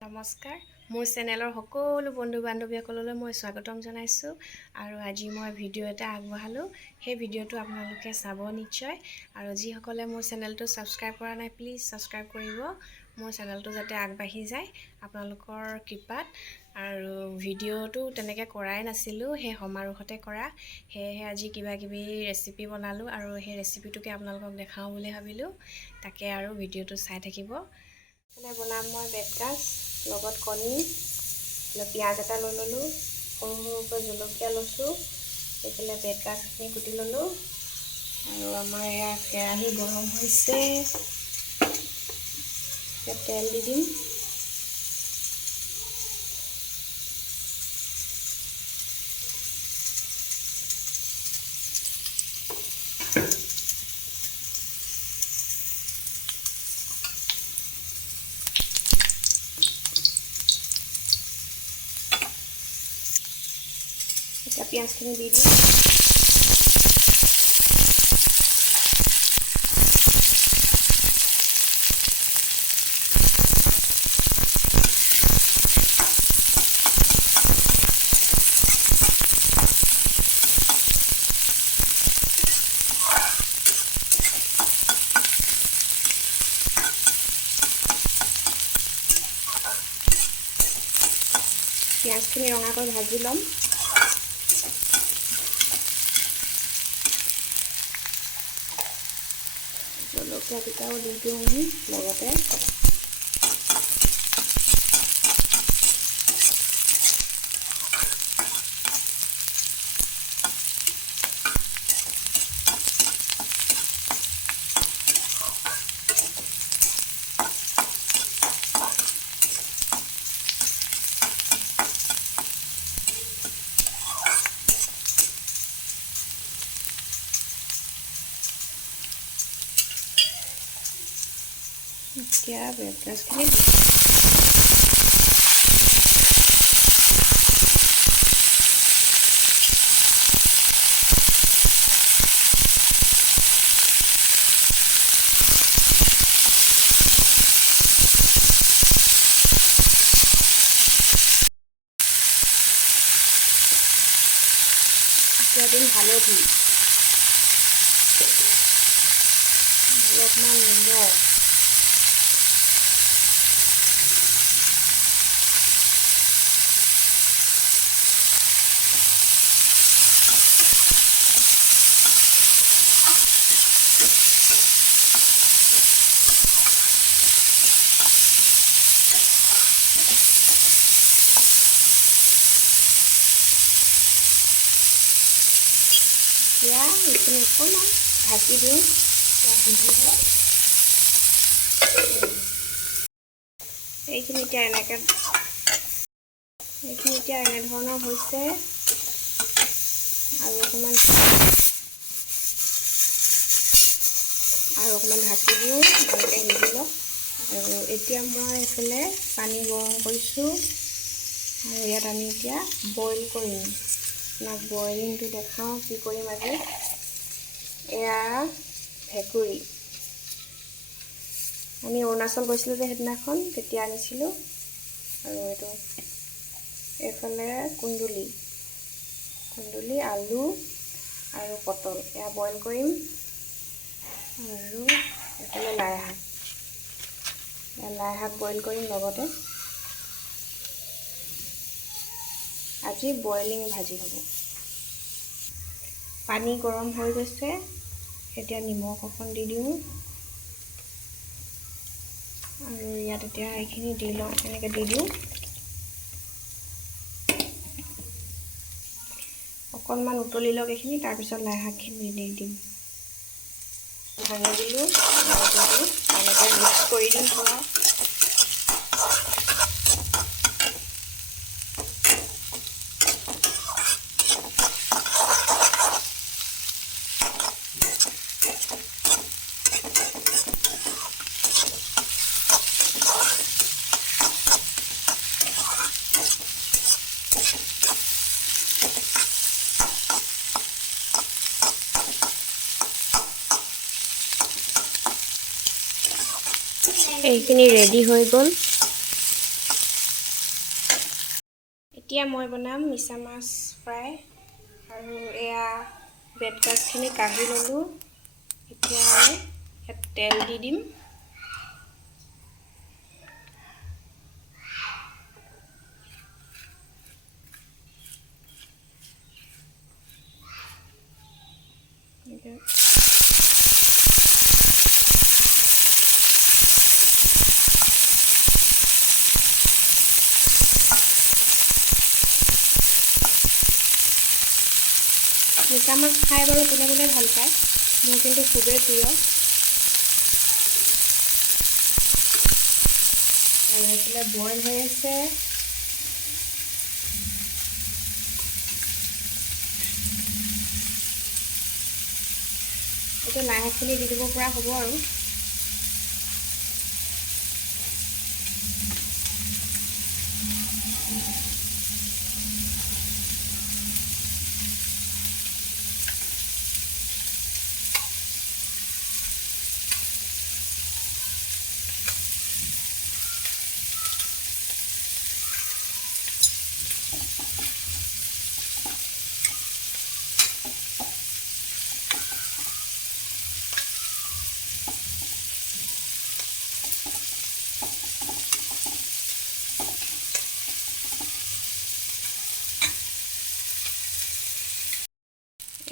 নমস্কাৰ মোৰ চেনেলৰ সকলো বন্ধু বান্ধৱীসকললৈ মই স্বাগতম জনাইছোঁ আৰু আজি মই ভিডিঅ' এটা আগবঢ়ালোঁ সেই ভিডিঅ'টো আপোনালোকে চাব নিশ্চয় আৰু যিসকলে মোৰ চেনেলটো ছাবস্ক্ৰাইব কৰা নাই প্লিজ ছাবস্ক্ৰাইব কৰিব মোৰ চেনেলটো যাতে আগবাঢ়ি যায় আপোনালোকৰ কৃপাত আৰু ভিডিঅ'টো তেনেকৈ কৰাই নাছিলোঁ সেই সমাৰোহতে কৰা সেয়েহে আজি কিবা কিবি ৰেচিপি বনালোঁ আৰু সেই ৰেচিপিটোকে আপোনালোকক দেখাওঁ বুলি ভাবিলোঁ তাকে আৰু ভিডিঅ'টো চাই থাকিব বনাম মই বেতগাজ লগত কণী পিঁয়াজ এটা লৈ ল'লোঁ সৰু সৰুকৈ জলকীয়া লৈছোঁ এইফালে বেতগাজখিনি কুটি ল'লোঁ আৰু আমাৰ এয়া কেৰাহী গৰম হৈছে তেল দি দিম এতিয়া পিঁয়াজখিনি দি দিম পিঁয়াজখিনি ৰঙাকৈ ভাজি ল'ম জলকীয়াকেইটাও দি দিওঁ লগতে এতিয়া বেতগাজখিনি এতিয়া দিম হালধি অলপমান নিমখ এতিয়া এইখিনি অকণমান ঢাকি দিওঁ এইখিনি এতিয়া এনেধৰণৰ হৈছে আৰু অকণমান ঢাকি দিওঁ ভালকৈ সিজি লওক আৰু এতিয়া মই এইফালে পানী গৰম কৰিছোঁ আৰু ইয়াত আমি এতিয়া বইল কৰিম আপোনাক বইলিংটো দেখাওঁ কি কৰিম আজি এয়া ভেকুৰী আমি অৰুণাচল গৈছিলোঁ যে সেইদিনাখন তেতিয়া আনিছিলোঁ আৰু এইফালে কুন্দুলি আলু আৰু পটল এয়া বইল কৰিম আৰু এইফালে লাই শাক বইল কৰিম লগতে আজি বইলিং ভাজি হ'ব পানী গৰম হৈ গৈছে এতিয়া নিমখ অকণ দি দিওঁ আৰু ইয়াত এতিয়া এইখিনি দি লওঁ এনেকৈ দি দিওঁ অকণমান উতলি লওক এইখিনি তাৰপিছত লাই শাকখিনি দি দিম ভাঙি দিলোঁ এনেকৈ মিক্স কৰি দিম পুৰা এইখিনি ৰেডি হৈ গ'ল এতিয়া মই বনাম মিছা মাছ ফ্ৰাই আৰু এয়া বেতগাজখিনি কাঢ়ি ল'লোঁ। এতিয়া আমি ইয়াত তেল দি দিম। মিছা মাছ খাই বাৰু কোনে কোনে ভাল পায়, মোৰ কিন্তু খুবেই প্ৰিয়। আৰু এইফালে বইল হৈ আছে। এতিয়া লাই শাকখিনি দি দিব পৰা হ'ব আৰু।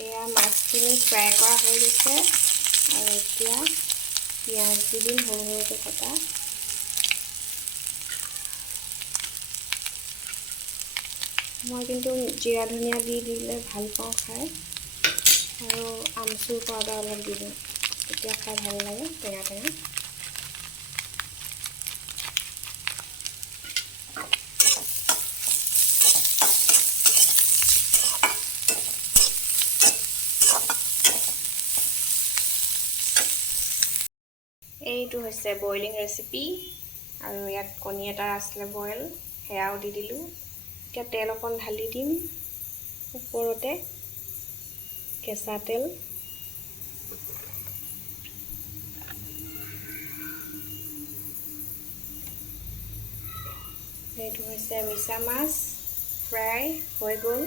এয়া মাছখিনি ফ্ৰাই কৰা হৈ গৈছে আৰু এতিয়া পিঁয়াজ দি দিম সৰু সৰুকৈ কটা। মই কিন্তু জিৰা ধনিয়া দি দিলে ভাল পাওঁ খাই, আৰু আমচুৰ পাউডাৰ অলপ দি দিওঁ, তেতিয়া খাই ভাল লাগে টেঙা টেঙা। এইটো হৈছে বইলিং ৰেচিপি, আৰু ইয়াত কণী এটা আছিলে বইল, সেয়াও দি দিলোঁ। এতিয়া তেল অকণ ঢালি দিম ওপৰতে, কেঁচা তেল। এইটো হৈছে মিছা মাছ ফ্ৰাই হৈ গ'ল।